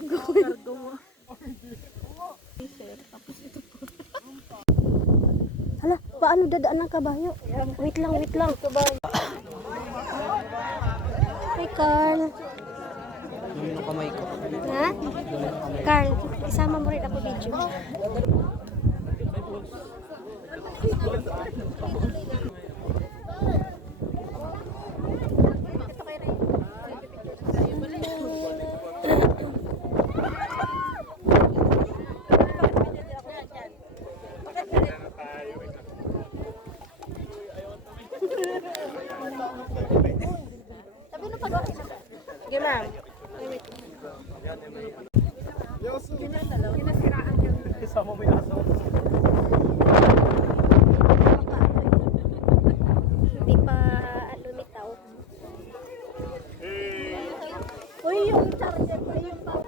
Cargo mo. Tapos ito po. Hala, paano dadaan ng kabayo? Wait lang, wait lang. Hi, Carl. Yung kamay ko. Ha? Carl, isama mo rin ako video. Kasama mo yung aso. Hindi pa lumitaw. Uy, yung charger pa yung pa.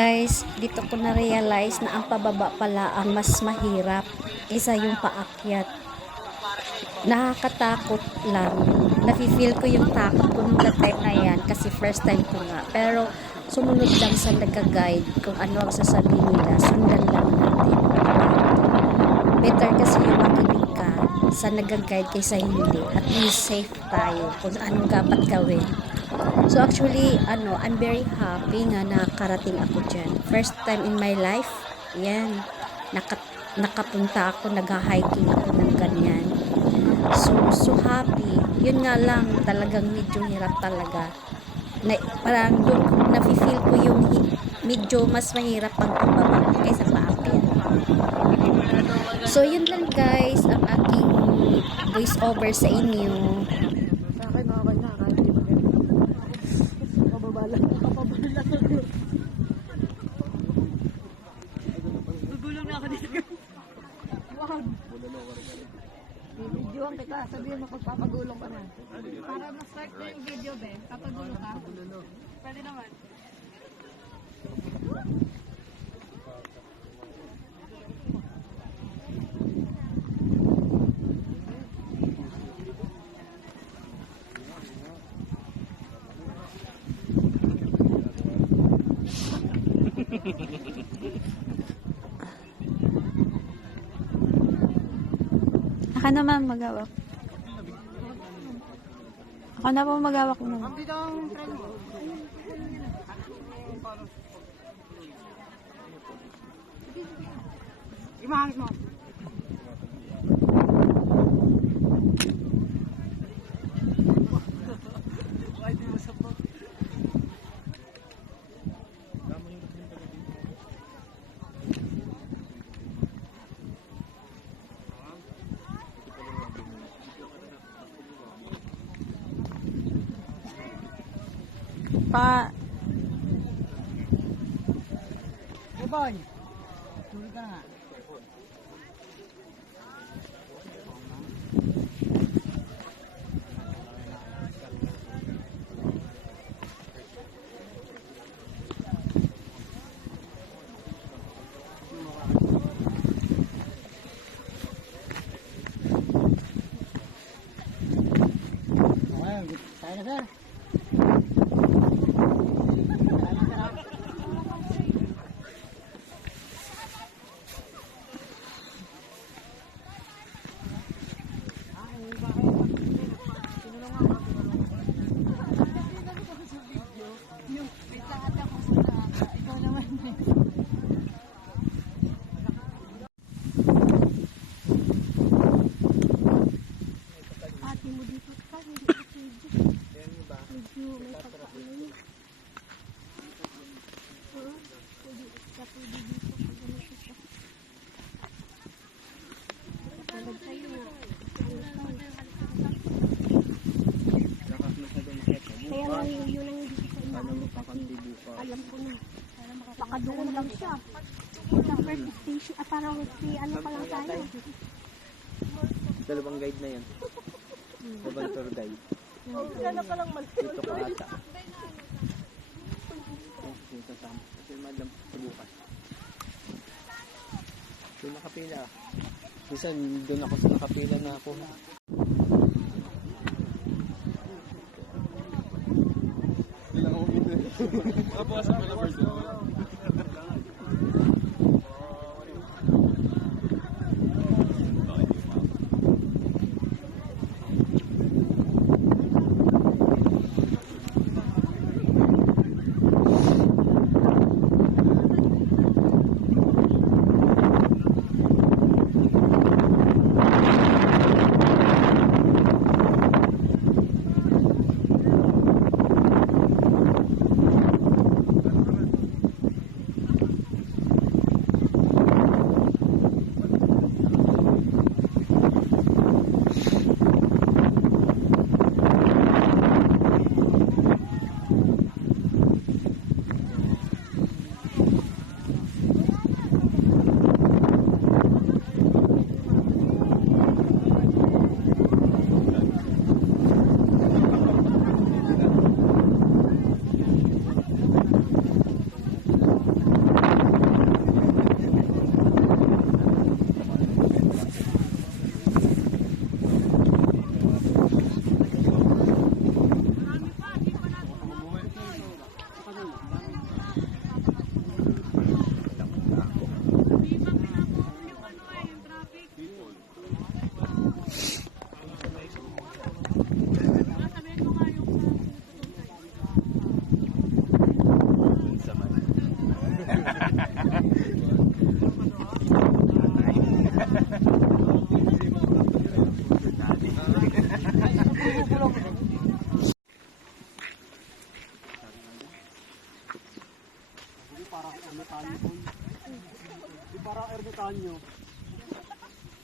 Guys, dito ko na-realize na ang pababa pala ang mas mahirap kaysa yung paakyat. Nakakatakot lang. Nafe-feel ko yung takot ko nung time na yan kasi first time ko nga. Pero sumunod lang sa nagka-guide kung ano ang sasabihin nila. Sundan lang natin. Better kasi yung makinig ka sa nagka-guide kaysa hindi. At least safe tayo kung anong dapat gawin. So actually, I'm very happy nga nakarating ako dyan. First time in my life, yan, nakapunta ako, nag-hiking ako ng ganyan. So happy. Yun nga lang, talagang medyo hirap talaga. Parang doon, nafe-feel ko yung medyo mas mahirap pang pababa kaysa paakyat. So yun lang guys, ang aking voice over sa inyo. Sa akin, okay na. Kahit di magaling. Kapabala ako. Gugulong na ako dito. Wag. Videoan kita. Sabihin mo pagpapagulong ka na. Para ma-start na yung video, be. Papagulong ka. Pwede naman. Ako naman magawak. Ako na po magawak mo. Imahangit mo. Pa, Boy, tulog ka na nga. Tayo na, sir. Alam ko na. Baka doon lang siya. Sa first station, parang ano pa lang tayo. Dalawang guide na yan. Dalawang tour guide. Dito ka ata. Dito sa kasi madam sa bukas. Doon nakapila. Minsan doon ako sa nakapila na ako.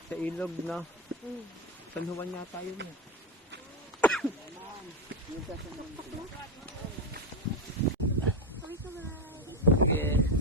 Sa ilog na. San Juan yata yun eh. Sige.